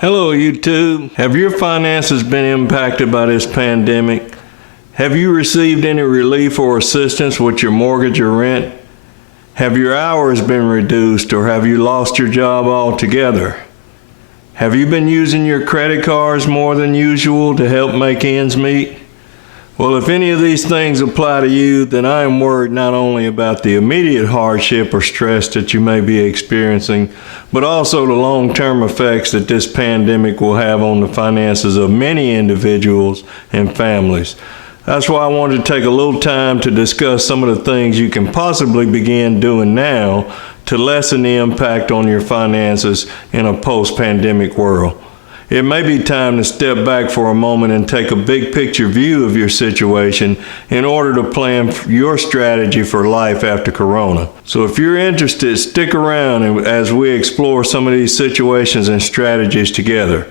Hello YouTube. Have your finances been impacted by this pandemic? Have you received any relief or assistance with your mortgage or rent? Have your hours been reduced or have you lost your job altogether? Have you been using your credit cards more than usual to help make ends meet? Well, if any of these things apply to you, then I am worried not only about the immediate hardship or stress that you may be experiencing, but also the long-term effects that this pandemic will have on the finances of many individuals and families. That's why I wanted to take a little time to discuss some of the things you can possibly begin doing now to lessen the impact on your finances in a post-pandemic world. It may be time to step back for a moment and take a big picture view of your situation in order to plan your strategy for life after Corona. So if you're interested, stick around as we explore some of these situations and strategies together.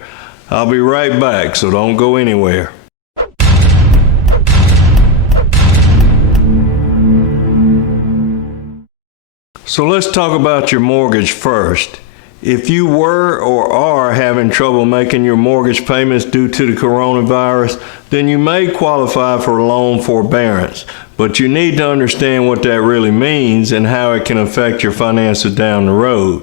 I'll be right back, so don't go anywhere. So let's talk about your mortgage first. If you were or are having trouble making your mortgage payments due to the coronavirus, then you may qualify for loan forbearance, but you need to understand what that really means and how it can affect your finances down the road.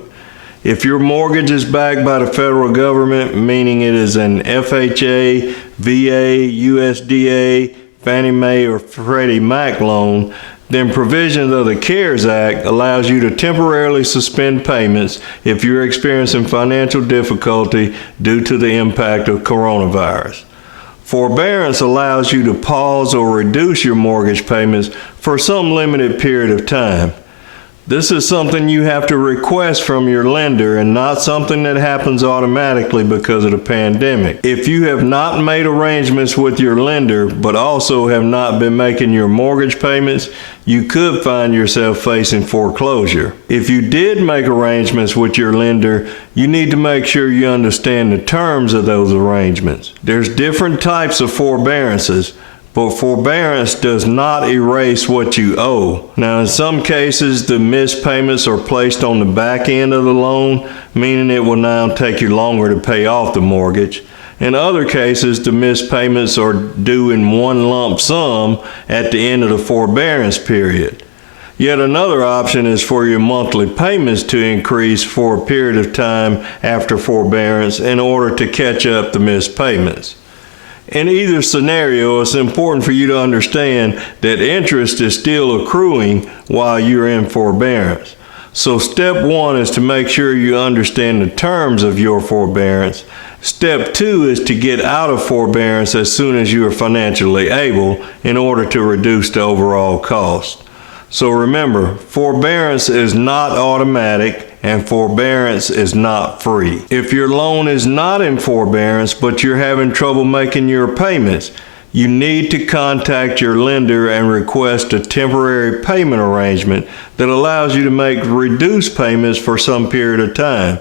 If your mortgage is backed by the federal government, meaning it is an FHA, VA, USDA, Fannie Mae, or Freddie Mac loan, then provisions of the CARES Act allows you to temporarily suspend payments if you're experiencing financial difficulty due to the impact of coronavirus. Forbearance allows you to pause or reduce your mortgage payments for some limited period of time. This is something you have to request from your lender and not something that happens automatically because of the pandemic. If you have not made arrangements with your lender but also have not been making your mortgage payments, you could find yourself facing foreclosure. If you did make arrangements with your lender, you need to make sure you understand the terms of those arrangements. There's different types of forbearances, but forbearance does not erase what you owe. Now, in some cases, the missed payments are placed on the back end of the loan, meaning it will now take you longer to pay off the mortgage. In other cases, the missed payments are due in one lump sum at the end of the forbearance period. Yet another option is for your monthly payments to increase for a period of time after forbearance in order to catch up the missed payments. In either scenario, it's important for you to understand that interest is still accruing while you're in forbearance. So step one is to make sure you understand the terms of your forbearance. Step two is to get out of forbearance as soon as you are financially able in order to reduce the overall cost. So remember, forbearance is not automatic and forbearance is not free. If your loan is not in forbearance but you're having trouble making your payments, you need to contact your lender and request a temporary payment arrangement that allows you to make reduced payments for some period of time.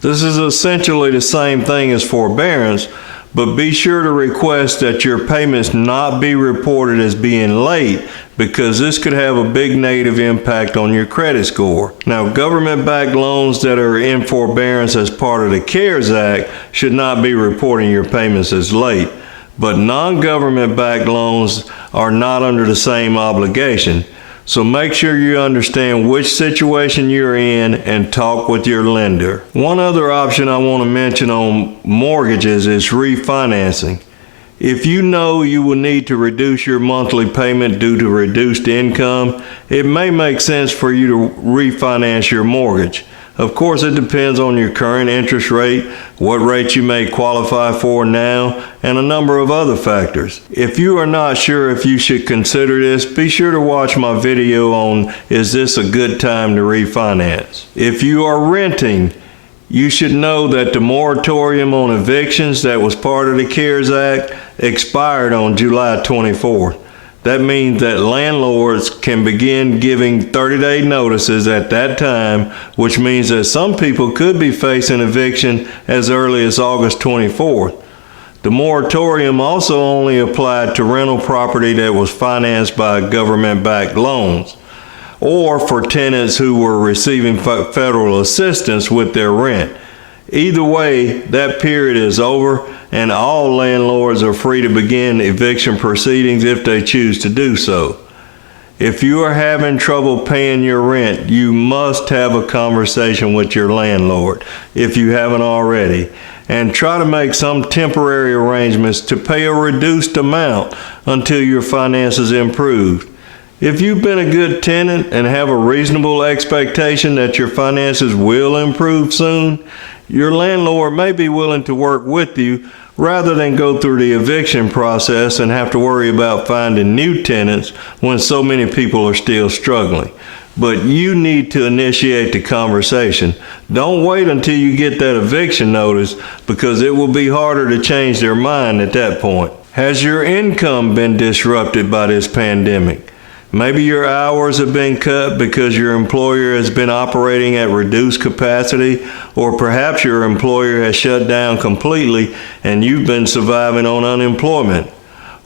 This is essentially the same thing as forbearance, but be sure to request that your payments not be reported as being late because this could have a big negative impact on your credit score. Now, government-backed loans that are in forbearance as part of the CARES Act should not be reporting your payments as late, but non-government-backed loans are not under the same obligation. So make sure you understand which situation you're in and talk with your lender. One other option I want to mention on mortgages is refinancing. If you know you will need to reduce your monthly payment due to reduced income, it may make sense for you to refinance your mortgage. Of course, it depends on your current interest rate, what rate you may qualify for now, and a number of other factors. If you are not sure if you should consider this, be sure to watch my video on is this a good time to refinance. If you are renting, you should know that the moratorium on evictions that was part of the CARES Act expired on July 24th. That means that landlords can begin giving 30-day notices at that time, which means that some people could be facing eviction as early as August 24th. The moratorium also only applied to rental property that was financed by government-backed loans, or for tenants who were receiving federal assistance with their rent. Either way, that period is over, and all landlords are free to begin eviction proceedings if they choose to do so. If you are having trouble paying your rent, you must have a conversation with your landlord, if you haven't already, and try to make some temporary arrangements to pay a reduced amount until your finances improve. If you've been a good tenant and have a reasonable expectation that your finances will improve soon, your landlord may be willing to work with you rather than go through the eviction process and have to worry about finding new tenants when so many people are still struggling. But you need to initiate the conversation. Don't wait until you get that eviction notice, because it will be harder to change their mind at that point. Has your income been disrupted by this pandemic? Maybe your hours have been cut because your employer has been operating at reduced capacity, or perhaps your employer has shut down completely and you've been surviving on unemployment.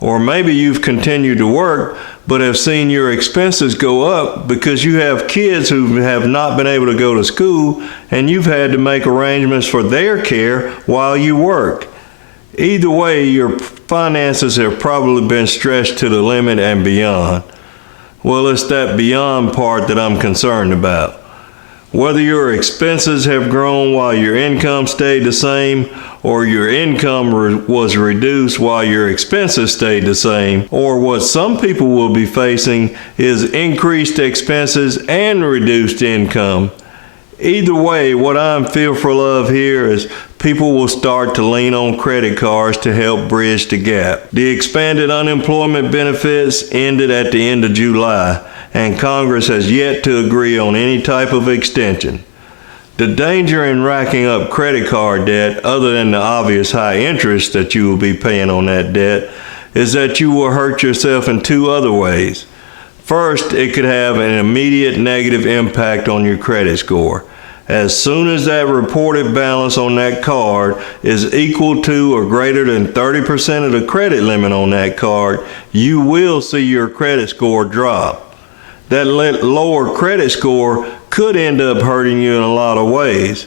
Or maybe you've continued to work but have seen your expenses go up because you have kids who have not been able to go to school and you've had to make arrangements for their care while you work. Either way, your finances have probably been stretched to the limit and beyond. Well, it's that beyond part that I'm concerned about. Whether your expenses have grown while your income stayed the same, or your income was reduced while your expenses stayed the same, or what some people will be facing is increased expenses and reduced income. Either way, what I'm fearful of here is people will start to lean on credit cards to help bridge the gap. The expanded unemployment benefits ended at the end of July, and Congress has yet to agree on any type of extension. The danger in racking up credit card debt, other than the obvious high interest that you will be paying on that debt, is that you will hurt yourself in two other ways. First, it could have an immediate negative impact on your credit score. As soon as that reported balance on that card is equal to or greater than 30% of the credit limit on that card, you will see your credit score drop. That lower credit score could end up hurting you in a lot of ways.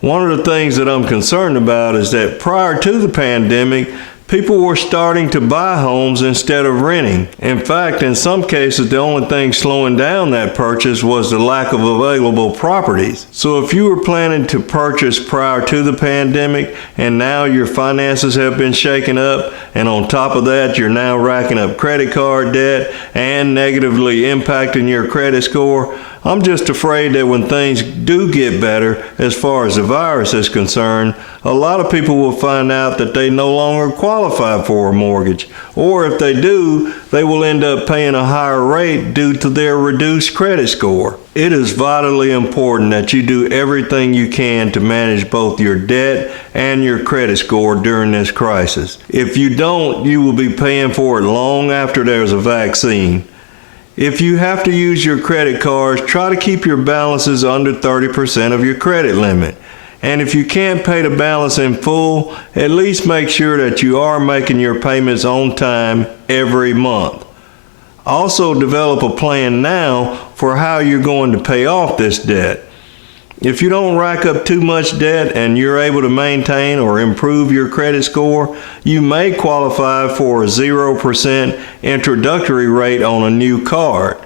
One of the things that I'm concerned about is that prior to the pandemic, people were starting to buy homes instead of renting. In fact, in some cases, the only thing slowing down that purchase was the lack of available properties. So if you were planning to purchase prior to the pandemic and now your finances have been shaken up, and on top of that, you're now racking up credit card debt and negatively impacting your credit score, I'm just afraid that when things do get better as far as the virus is concerned, a lot of people will find out that they no longer qualify for a mortgage. Or if they do, they will end up paying a higher rate due to their reduced credit score. It is vitally important that you do everything you can to manage both your debt and your credit score during this crisis. If you don't, you will be paying for it long after there's a vaccine. If you have to use your credit cards, try to keep your balances under 30% of your credit limit. And if you can't pay the balance in full, at least make sure that you are making your payments on time every month. Also, develop a plan now for how you're going to pay off this debt. If you don't rack up too much debt and you're able to maintain or improve your credit score, you may qualify for a 0% introductory rate on a new card.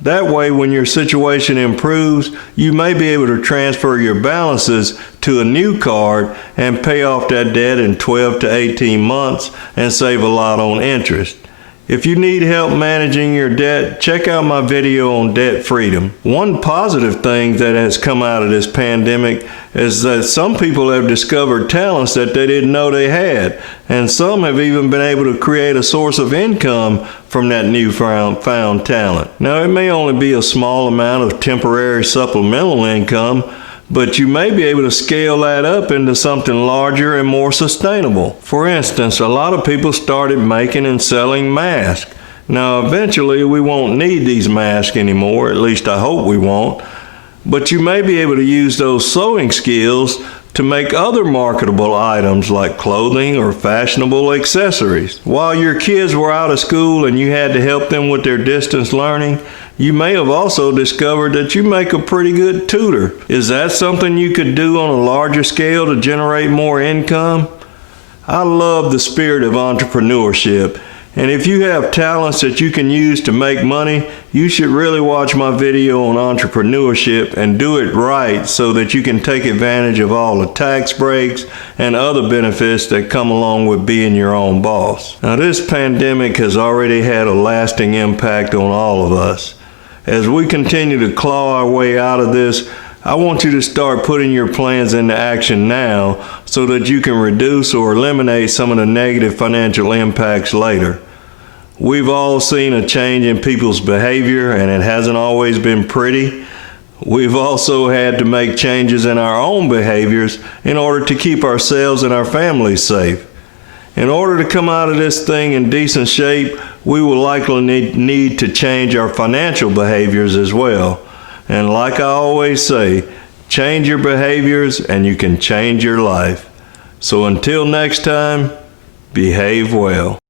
That way, when your situation improves, you may be able to transfer your balances to a new card and pay off that debt in 12 to 18 months and save a lot on interest. If you need help managing your debt, check out my video on debt freedom. One positive thing that has come out of this pandemic is that some people have discovered talents that they didn't know they had, and some have even been able to create a source of income from that newfound talent. Now, it may only be a small amount of temporary supplemental income, but you may be able to scale that up into something larger and more sustainable. For instance, a lot of people started making and selling masks. Now, eventually we won't need these masks anymore, at least I hope we won't, but you may be able to use those sewing skills to make other marketable items like clothing or fashionable accessories. While your kids were out of school and you had to help them with their distance learning, You may have also discovered that you make a pretty good tutor. Is that something you could do on a larger scale to generate more income? I love the spirit of entrepreneurship, and if you have talents that you can use to make money, you should really watch my video on entrepreneurship and do it right so that you can take advantage of all the tax breaks and other benefits that come along with being your own boss. Now, this pandemic has already had a lasting impact on all of us. As we continue to claw our way out of this, I want you to start putting your plans into action now so that you can reduce or eliminate some of the negative financial impacts later. We've all seen a change in people's behavior, and it hasn't always been pretty. We've also had to make changes in our own behaviors in order to keep ourselves and our families safe. In order to come out of this thing in decent shape, we will likely need to change our financial behaviors as well. And like I always say, change your behaviors and you can change your life. So until next time, behave well.